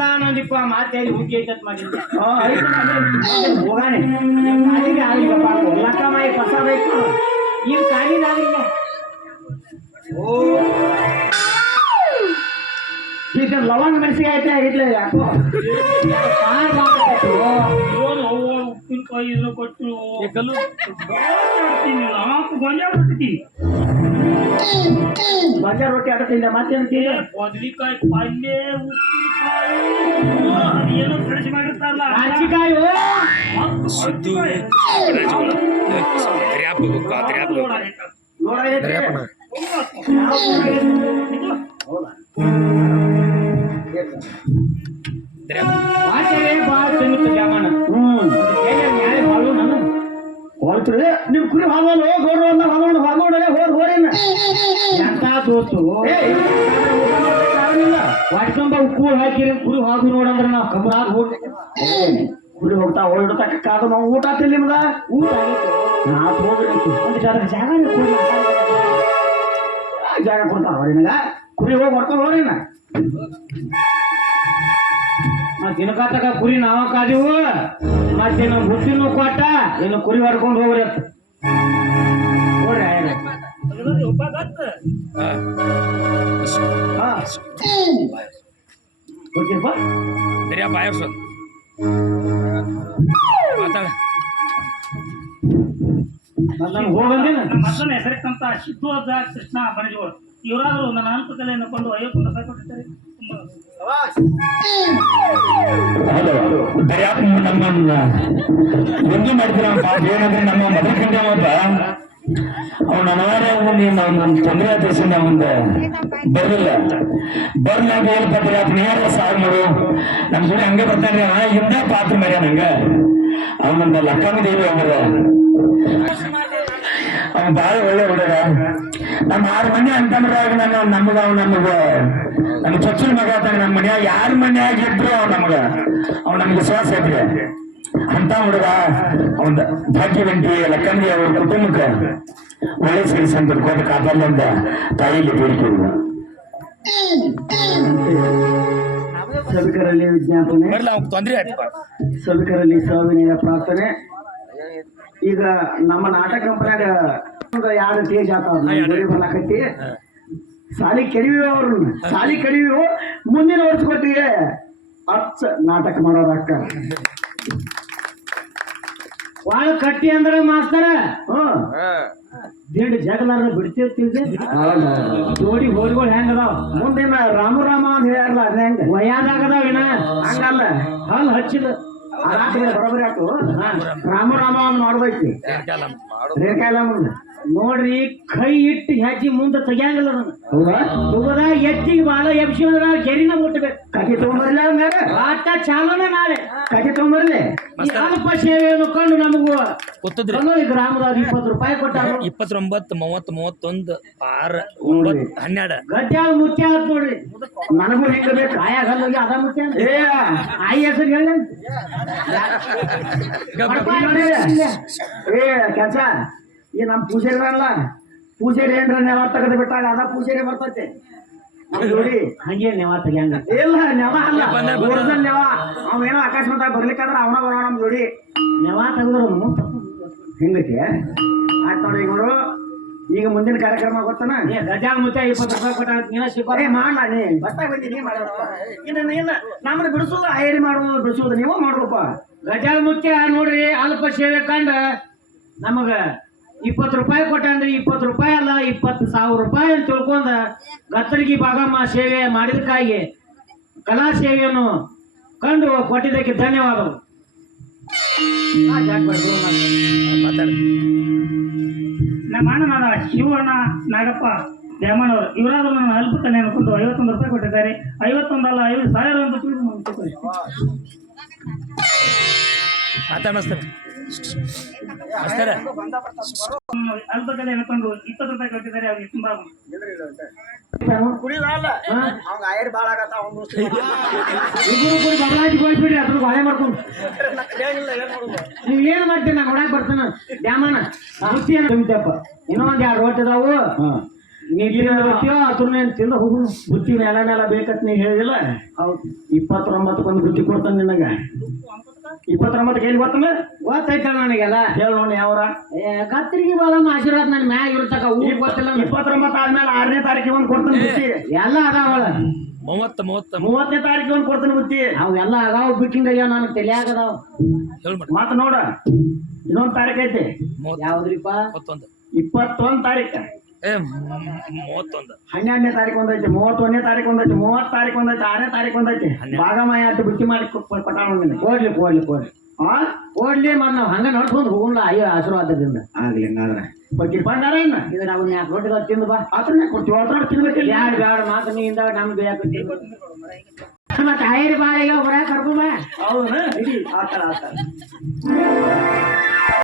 ನಾನೊಂದಿಪ್ಪ ಮಾತೇಳಿ ಹುಗ್ಗಿ ಐತತ್ ಮಾಡಿದ್ದೆ ಹೋಗಾನೆ ಕಾಲಿಗೆ ಆಗಿಲ್ಲಪ್ಪ ಲಕ್ಕ ಮಾಯಿ ಪ್ರಸಾದ ಐತು ಈಗ ಕಾಲಿಗೆ ಆಗಿಲ್ಲ ಓ ಈಗ ಲವಂಗ ಮೆಣಸಿಗೆ ಐತೆ ಆಗಿಲ್ಲ ಯಾಕೋ ಉಪ್ಪಿನಕಾಯಿ ಇದ್ರು ಕೊಟ್ಟು ಗೊಂಜಾಳ ರೊಟ್ಟಿ ಆಡುತ್ತಿಲ್ಲ ಮತ್ತೇಂತೀಯ ಬದ್ರಿಕಾಯಿ ಪಲ್ಯ ಉಪ್ಪಿನಕಾಯಿ ಏನೋ ಫ್ರೆಶ್ ಮಾಡಿರ್ತಾರಲ್ಲ ಮೆಣಸಿಕಾಯಿ ನಿಮ್ ಕುರಿ ಹಾಗೋಣ ಹೋಗೋಣ ಹೋರೇನ ಎಂತ ದೋಸ್ತು ವಾಟ್ಕೊಂಬ ಉಪ್ಪು ಹಾಕಿರಿ ಕುರಿ ಹಾಗು ನೋಡಂದ್ರೆ ನಾವು ಕಬ್ಬರಾಗ ಹೋಗಿ ಕುರಿ ಹೋಗ್ತಾ ಹೊರಡ್ತಕ್ಕ ಕಾದ ನಾವು ಊಟ ಆಗ್ತಿಲ್ಲ ನಿಮ್ಗ ಊಟ ನಾವು ಹೋಗ್ಬೇಕು ಒಂದು ಜಾಗ ಕೊಡ್ತಾರ ಹೊರಿನಾಗ ಕುರಿ ಹೋಗಿ ಹೊಡ್ಕೊಂಡು ಹೋರಿನ ದಿನಕಾತಕ ಕುರಿ ನಾವ ಕಾದಿವು ಮತ್ತೆ ನಮ್ಮ ಬುದ್ಧಿನೂ ಕೊಟ್ಟ ಇನ್ನು ಕುರಿ ಹೊಡ್ಕೊಂಡು ಹೋಗ್ರಿ ಅಂತ ಮತ್ತೊಂದು ಹೆಸರಿಟ್ಟಂತ ಸಿದ್ದು ಕೃಷ್ಣ ಬಣಜಿಗಳು ಇವರಾದ್ರು ನನ್ನ ಅಲ್ಪ ಕಲೆಯನ್ನು ಕೊಂಡು 50 ರೂಪಾಯಿ ಕೊಟ್ಟಿದ್ದಾರೆ. ನಮ್ಮನ್ನ ಒಂದು ಮಾಡಿದ್ರೆ ಏನಂದ್ರೆ ನಮ್ಮ ಮದಕಂಡ ಅವನ ಅನಾರೇ ನಮ್ಮ ತೊಂದರೆ ಆತರಿಸಿದ ಮುಂದೆ ಬರಲಿಲ್ಲ ಬರ್ಲಾಗ ಹೇಳ್ಪತ್ರಿ ಆತ ನೇರ ಸಾವು ಮಾಡು ನಮ್ಮ ಜೊತೆ ಹಂಗೆ ಬರ್ತಾನೆ ಹಿಂದ ಪಾತ್ರ ಮರ್ಯ ನಂಗ ಅವನಂದ ಲಕ್ಕಂಗ ದೇವಿ ಅವರ ಅವನ್ ಬಾಳ ಒಳ್ಳೆ ಹುಡುಗ ನಮ್ಮ 6 ಮಂದಿ ಅಂತಂದ್ರಾಗ ನಮಗ ನಮ್ಮ ಚೊಚ್ಚಲ ಮಗ ಆತಾನೆ ನಮ್ಮ ಮನ್ಯಾಗ ಯಾರ ಮನ್ಯಾಗ ಇದ್ರು ಅವ್ ನಮ್ಗೆ ಶ್ವಾಸ ಐತ್ರಿ ಅಂತ ಹುಡುಗ ಅವನ ಭಾಗ್ಯವಂತಿ ಲಕ್ಕಂದಿ ಅವ್ರ ಕುಟುಂಬಕ್ಕೆ ಒಳ್ಳೆ ಸಿರಿಸಿ ಅಂತ ಕೋಟ ಕಾಪಾಡಲಿಂದ ತಾಯಿಯಲ್ಲಿ ಬೇಡಿಕೊಳ್ಳುವ ಸಭಿಕರಲ್ಲಿ ವಿಜ್ಞಾಪನೆ ಸಭಿಕರಲ್ಲಿ ಸಾವಿನ ಪ್ರಾರ್ಥನೆ. ಈಗ ನಮ್ಮ ನಾಟಕ ಕಂಪನ್ಯಾಗ 2 ಸ್ಟೇಜ್ ಬರ್ಲಾಕೈತಿ ಸಾಲಿ ಕೆಡವಿ ಅವ್ರನ್ನ ಸಾಲಿ ಕೆಡವಿ ಮುಂದಿನ ವರ್ಷ ಕೊಟ್ಟಿಗೆ ನಾಟಕ ಮಾಡೋರ ಅಕ್ಕ ವಾಳ ಕಟ್ಟಿ ಅಂದ್ರ ಮಾಸ್ತರ ದೇಡ್ ಜಗಲಾರ ಬಿಡ್ತಿರ್ತಿದ್ದೆ ಜೋಡಿ ಹೋರಿಗಳು ಹೆಂಗ ಅದಾವ ಮುಂದಿನ ರಾಮ ಅಂತ ಹೇಳ್ಯಾರಲ್ಲ ಅದ ಹೆಂಗ ವಯಾದಾಗದಾವ ಇನ್ನ ಹಂಗಲ್ಲ ಹಲ್ ಹಚ್ಚಿದ ಬರೋಬರಿ ಆತು ರಾಮ ಅಂತ ಮಾಡ್ಬೇಕು ರೇಖಾಲ ನೋಡ್ರಿ ಕೈ ಇಟ್ಟು ಹೆಜ್ಜಿ ಮುಂದೆ ತೆಗಿಯಂಗಿಲ್ಲ ತುಗದ ಎತ್ತಿಗೆ ಬಾಳ ಎಬ್ಸಿ ಕೆರಿನ ಮುಟ್ಟಬೇಕು ಕಟ್ಟಿ ತಗೊಂಬರ್ಲಿ ಆದ್ಮೇಲೆ ಆಟ ಚಾಲನೆ ನಾಳೆ ಕಟ್ಟಿ ತಗೊಂಬರ್ಲಿ ಅಲ್ಪ ಸೇವೆಯನ್ನು ಕಂಡು ನಮಗೂ ಗ್ರಾಮದವ್ರು 20 ರೂಪಾಯಿ ಕೊಟ್ಟಾರ 29 30 31 6 9 12 ಗಡ್ಡ್ಯಾಳ ಮುತ್ಯ ಆತ್ ನೋಡ್ರಿ ನನಗೂ ಹೆಂಗ ಬೇಕು ಆಯಾಗಲ್ಲೋಗಿ ಅದ ಮುತ್ಯ ಆಯಿ ಹೆಸರು ಹೇಳ ಕೆಲ್ಸ ಈ ನಮ್ ಪೂಜಾರಿ ಬರಲ್ಲ ಪೂಜಾರಿ ಏನ್ರ ನೆವ ತೆಗೆದು ಬಿಟ್ಟಾಗ ಅದ ಪೂಜಾರಿ ಬರ್ತೈತೆ ನೋಡಿ ಹಂಗೆ ನೆವ ತೆಗಿಯಂಗ ಇಲ್ಲ ನೆವ ಅಲ್ಲ ಓರ್ಜನ್ ನೆವ ಅವೇನೋ ಅಕಸ್ಮಾತ್ ಬರ್ಲಿಕ್ಕಂದ್ರ ಅವನ ಬರೋ ನಮ್ ಜೋಡಿ ನೆವ ತೆಗೆದ್ರು ಹಿಂಗೈತಿ ಆಯ್ತು ನೋಡಿ ಈಗ ಮುಂದಿನ ಕಾರ್ಯಕ್ರಮ ಗೊತ್ತಾನ ಗಜಾಲ್ ಮುಚ್ಚ 20 ರೂಪಾಯಿ ಕೊಟ್ಟ ಸಿಕ್ಕ ಮಾಡ ನೀ ಬಸ್ತಾಗ ಬಂದಿ ಮಾಡಪ್ಪ ಇನ್ನ ನಮ್ಮನ್ನ ಬಿಡಿಸೋದು ಹೈರಿ ಮಾಡೋದು ಬಿಡಿಸೋದು ನೀವು ಮಾಡ್ಬೇಕಪ್ಪ ಗಜಾಲ್ ಮುಚ್ಚ ನೋಡ್ರಿ ಅಲ್ಪ ಸೇವೆ ಕಂಡ ನಮಗ 20 ರೂಪಾಯಿ ಕೊಟ್ಟಂದ್ರೆ 20 ರೂಪಾಯಿ ಅಲ್ಲ 20,000 ರೂಪಾಯಿ ಅಂತ ತಿಳ್ಕೊಂಡ ಗತ್ತರಿಗೆ ಭಾಗಮ್ಮ ಸೇವೆ ಮಾಡಿದಕ್ಕಾಗಿ ಕಲಾ ಸೇವೆಯನ್ನು ಕಂಡು ಕೊಟ್ಟಿದ್ದಕ್ಕೆ ಧನ್ಯವಾದಗಳು. ನಮ್ಮ ಅಣ್ಣನಾದ ಶಿವಣ್ಣ ನಾಗಪ್ಪ ದೇಮಣ್ಣವರು ಇವರಾದ್ರು ನನ್ನ ಅಲ್ಪ ಕಲೆ ಅನ್ಕೊಂಡು 51 ರೂಪಾಯಿ ಕೊಟ್ಟಿದ್ದಾರೆ. 51 ಅಲ್ಲ 5,000 ಅಂತ ಅಲ್ಪ ಕಲೆ ಅನ್ಕೊಂಡು 20 ರೂಪಾಯಿ ಕೊಟ್ಟಿದ್ದಾರೆ. ಅವ್ರಿಗೆ ತುಂಬಾ ಬಿಡಿ ಅದ್ರ ಬಾಳೆ ಮಾಡ್ಕೊಂಡು ನೀವ್ ಏನ್ ಮಾಡ್ತೀರಿ ನಾ ನೋಡಕ್ ಬರ್ತಾನ ಡ್ಯಾಮನ ಇನ್ನೊಂದ್ 2 ರೋಟ್ ಅದಾವು ನೀ ತಿಂತೀವೋ ಅದನ್ನ ತಿಂದ ಹೋಗು ಬುತ್ತಿ ಮೇಲೆ ಬೇಕತ್ ನೀ ಹೇಳಿದಿಲ್ಲ ಹೌದು 29ಕೊಂದು ಬುತ್ತಿ ಕೊಡ್ತಾನೆ ನಿನಗ 29ಕ್ಕೆ ಎಲ್ಲಿ ಗೊತ್ತಲ್ಲ ಗೊತ್ತೈತಲ್ಲ ನನಗೆಲ್ಲ ಹೇಳ ನೋಡಿ ಯಾವ್ರ ಕತ್ರಿಗೆ ಬಾಳಮ್ಮ ಆಶೀರ್ವಾದ ನನ್ನ ಮ್ಯಾಗ ಇರ್ತಕ್ಕ ಊರ್ ಗೊತ್ತಿಲ್ಲ 29 ಆದ್ಮೇಲೆ 6ನೇ ತಾರೀಕಿಗೆ ಒಂದು ಕೊಡ್ತಾನೆ ಬುತ್ತಿ ಎಲ್ಲ ಅದಾವಳ 30ನೇ ತಾರೀಕಿಗೆ ಒಂದು ಕೊಡ್ತಾನೆ ಬುತ್ತಿ ಅವೆಲ್ಲ ಅದಾವ ಬುಕ್ಕಿಂಗ್ ಅಯ್ಯೋ ನನಗೆ ತಲೆಯಾಗ ಅದಾವ ಮತ್ತ ನೋಡ ಇನ್ನೊಂದು ತಾರೀಕು ಐತಿ ಯಾವ್ದ್ರಿಪ್ಪ 21 ತಾರೀಕು 12ನೇ ತಾರೀಕು ಒಂದೈತಿ 31ನೇ ತಾರೀಕು ಒಂದೈತಿ 30 ತಾರೀಕು ಒಂದೈತಿ 6ನೇ ತಾರೀಕು ಒಂದೈತಿ ಭಾಗಮಯ ಅಂತ ಬುತ್ತಿ ಮಾಡಿ ಕೊಟ್ಟಾಳ ಕೊಡ್ಲಿ ಕೊಡ್ಲಿ ಮತ್ ನಾವ್ ಹಂಗ ನೋಡ್ಕೊಂಡು ಹೋಗಲ್ಲ ಅಯ್ಯೋ ಆಶೀರ್ವಾದದಿಂದ ಆಗ್ಲಿ ಹಂಗಾದ್ರೆ ಬಗ್ಗೆ ಬಂದಾರ ಇದು ನಾವು ಯಾಕೆ ರೊಟ್ಟಿಗೆ ತಿಂದು ಬಾ ಅದ್ರ ಕೊಡ್ತೀವಿ ಅದ್ರ ತಿನ್ಬೇಕಿಲ್ಲ ಯಾರು ಬೇಡ ಮಾತು ನೀಂದ ನಮ್ಗೆ ಬೇಕಾಗ್ತಿ ಮತ್ತೆ ಆಯರಿ ಬಾಳಿಗೆ ಬರ ಕರ್ಕೊಂಬ ಹೌದಾ ಆತರ